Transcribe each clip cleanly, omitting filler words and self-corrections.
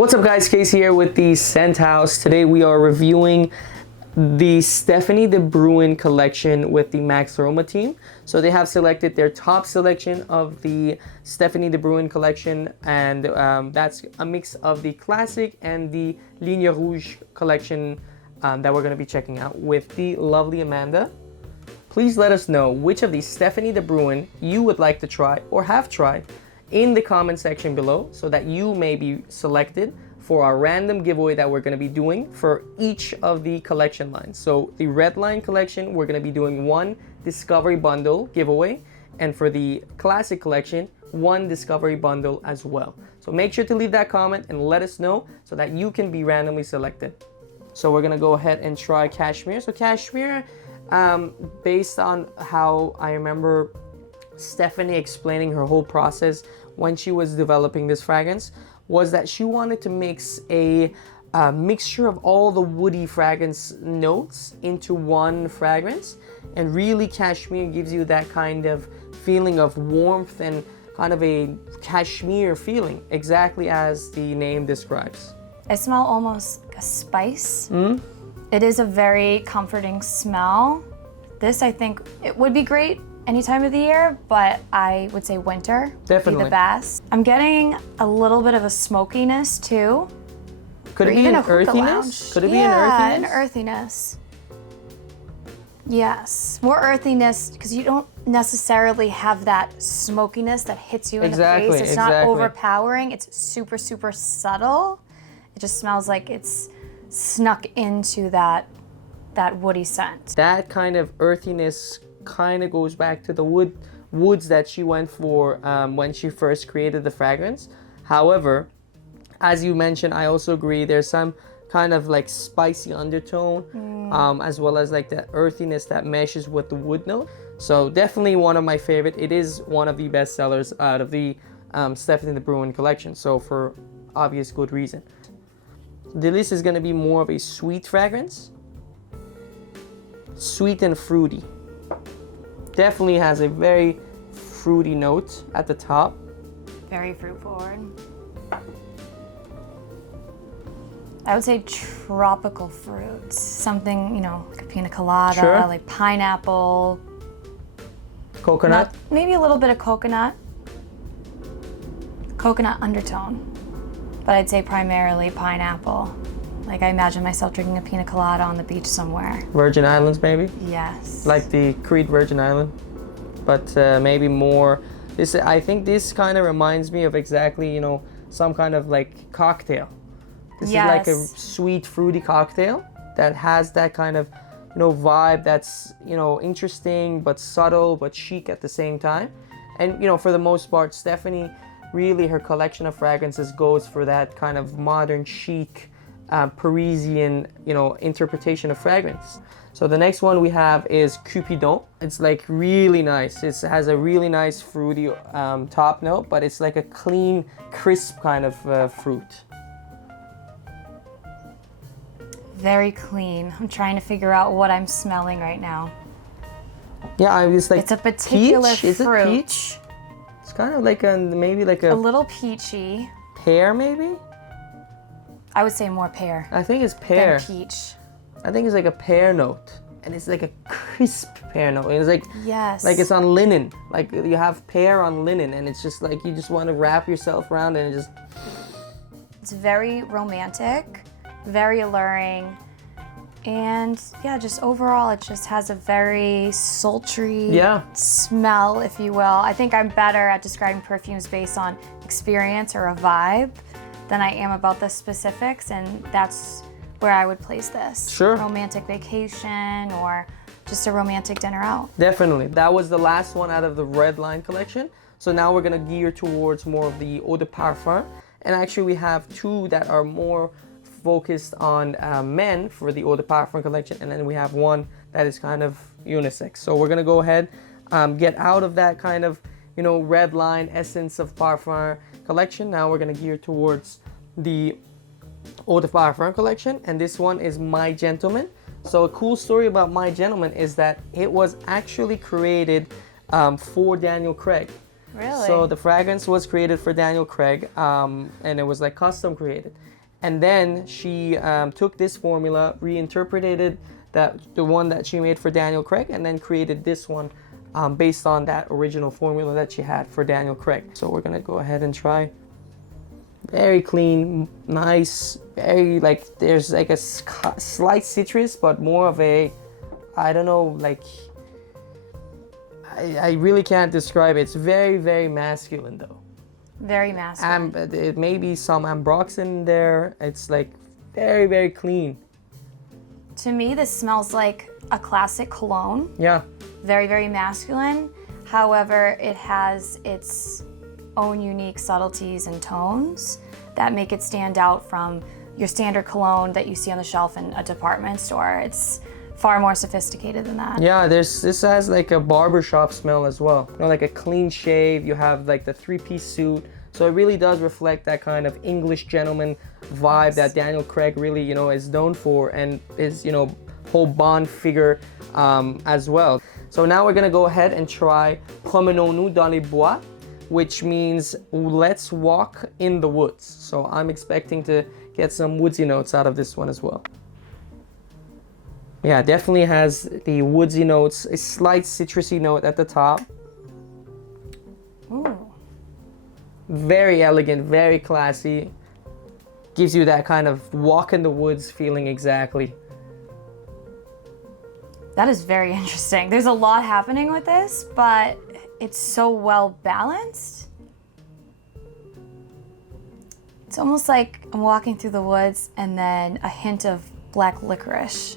What's up guys, Kasey here with the Scent House. Today we are reviewing the Stephanie de Bruijn collection with the MaxAroma team. So they have selected their top selection of the Stephanie de Bruijn collection, and that's a mix of the classic and the Ligne Rouge collection that we're going to be checking out with the lovely Amanda. Please let us know which of these Stephanie de Bruijn you would like to try or have tried in the comment section below, so that you may be selected for our random giveaway that we're going to be doing for each of the collection lines. So the red line collection, we're going to be doing one discovery bundle giveaway, and for the classic collection, one discovery bundle as well. So make sure to leave that comment and let us know so that you can be randomly selected. So we're going to go ahead and try Cashmere. So Cashmere, based on how I remember Stephanie explaining her whole process when she was developing this fragrance, was that she wanted to mix a mixture of all the woody fragrance notes into one fragrance, and really Cashmere gives you that kind of feeling of warmth and kind of a cashmere feeling, exactly as the name describes. I smell almost a spice. It is a very comforting smell. This, I think, it would be great any time of the year, but I would say winter would be the best. I'm getting a little bit of a smokiness too. Could it be an earthiness? Could it be an earthiness? Yeah, an earthiness. Yes, more earthiness, because you don't necessarily have that smokiness that hits you in the face. It's not overpowering. It's super, super subtle. It just smells like it's snuck into that woody scent. That kind of earthiness kind of goes back to the woods that she went for when she first created the fragrance. However, as you mentioned, I also agree there's some kind of like spicy undertone, as well as like the earthiness that meshes with the wood note. So definitely one of my favorite. It is one of the best sellers out of the Stephanie de Bruijn collection, so for obvious good reason. Delice is going to be more of a sweet fragrance, sweet and fruity. Definitely has a very fruity note at the top. Very fruit forward. I would say tropical fruits. Something, you know, like a pina colada, like pineapple. Coconut? Maybe a little bit of coconut. Coconut undertone. But I'd say primarily pineapple. Like I imagine myself drinking a pina colada on the beach somewhere. Virgin Islands, maybe? Yes. Like the Crete Virgin Island, but maybe more. I think this kind of reminds me of exactly, you know, some kind of like cocktail. This is like a sweet, fruity cocktail that has that kind of, you know, vibe that's, you know, interesting but subtle but chic at the same time. And, you know, for the most part, Stephanie, really her collection of fragrances goes for that kind of modern chic, Parisian, you know, interpretation of fragrance. So the next one we have is Cupidon. It's like really nice. It has a really nice fruity top note, but it's like a clean, crisp kind of fruit. Very clean. I'm trying to figure out what I'm smelling right now. Yeah, I was like, it's a particular peach? fruit. Is it peach? It's kind of like maybe like a little peachy. Pear, maybe? I would say more pear. I think it's pear. Than peach. I think it's like a pear note, and it's like a crisp pear note. It's like, like it's on linen. Like you have pear on linen, and it's just like you just want to wrap yourself around and it just. It's very romantic, very alluring, and yeah, just overall it just has a very sultry smell, if you will. I think I'm better at describing perfumes based on experience or a vibe than I am about the specifics, and that's where I would place this. Sure. Romantic vacation or just a romantic dinner out. Definitely. That was the last one out of the red line collection. So now we're gonna gear towards more of the eau de parfum. And actually we have two that are more focused on men for the eau de parfum collection. And then we have one that is kind of unisex. So we're gonna go ahead, get out of that kind of, you know, red line essence of parfum collection. Now we're gonna gear towards the eau de parfum collection, and this one is My Gentleman. So a cool story about My Gentleman is that it was actually created for Daniel Craig. Really? So the fragrance was created for Daniel Craig, and it was like custom created. And then she took this formula, reinterpreted the one that she made for Daniel Craig, and then created this one based on that original formula that she had for Daniel Craig. So we're gonna go ahead and try. Very clean, nice, very like there's like a slight citrus, but more of a, I don't know, like I really can't describe it. It's very, very masculine though. Very masculine. It may be some ambroxan in there. It's like very, very clean. To me, this smells like a classic cologne. Yeah. Very, very masculine. However, it has its own unique subtleties and tones that make it stand out from your standard cologne that you see on the shelf in a department store. It's far more sophisticated than that. Yeah, this has like a barbershop smell as well. You know, like a clean shave. You have like the three-piece suit. So it really does reflect that kind of English gentleman vibe that Daniel Craig really, you know, is known for, and is, you know, whole Bond figure as well. So now we're gonna go ahead and try Promenons dans les bois, which means let's walk in the woods. So I'm expecting to get some woodsy notes out of this one as well. Yeah, definitely has the woodsy notes, a slight citrusy note at the top. Ooh. Very elegant, very classy. Gives you that kind of walk in the woods feeling exactly. That is very interesting. There's a lot happening with this, but it's so well balanced. It's almost like I'm walking through the woods and then a hint of black licorice.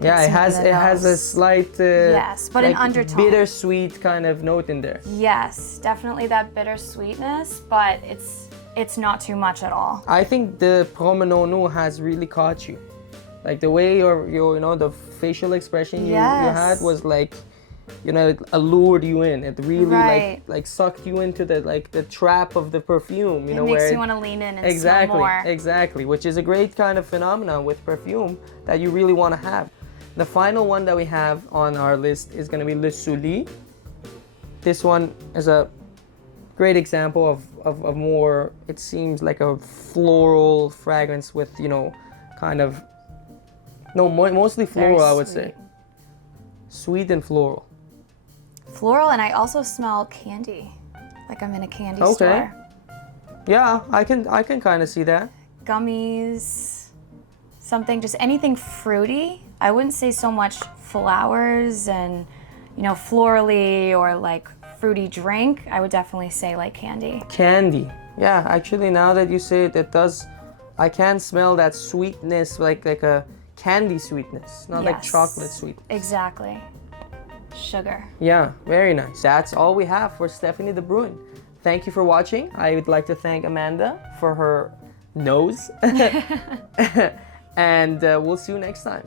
Yeah, it has a slight yes, but like an undertone. Bittersweet kind of note in there. Yes, definitely that bittersweetness, but it's not too much at all. I think the Promenons has really caught you. Like the way your you know, the facial expression you had was like, you know, it allured you in. It really like sucked you into the trap of the perfume. You know, makes where you want to lean in and smell more. Exactly, which is a great kind of phenomenon with perfume that you really want to have. The final one that we have on our list is going to be Le Sully. This one is a great example of more, it seems like a floral fragrance with, you know, kind of, no, mostly floral, I would say. Sweet and floral. Floral, and I also smell candy. Like I'm in a candy store. Yeah, I can kind of see that. Gummies, something, just anything fruity. I wouldn't say so much flowers and, you know, florally or like fruity drink. I would definitely say like candy. Candy. Yeah, actually now that you say it, I can smell that sweetness, like a candy sweetness, not like chocolate sweet. Exactly. Sugar. Yeah, very nice. That's all we have for Stephanie the Bruijn. Thank you for watching. I would like to thank Amanda for her nose. And we'll see you next time.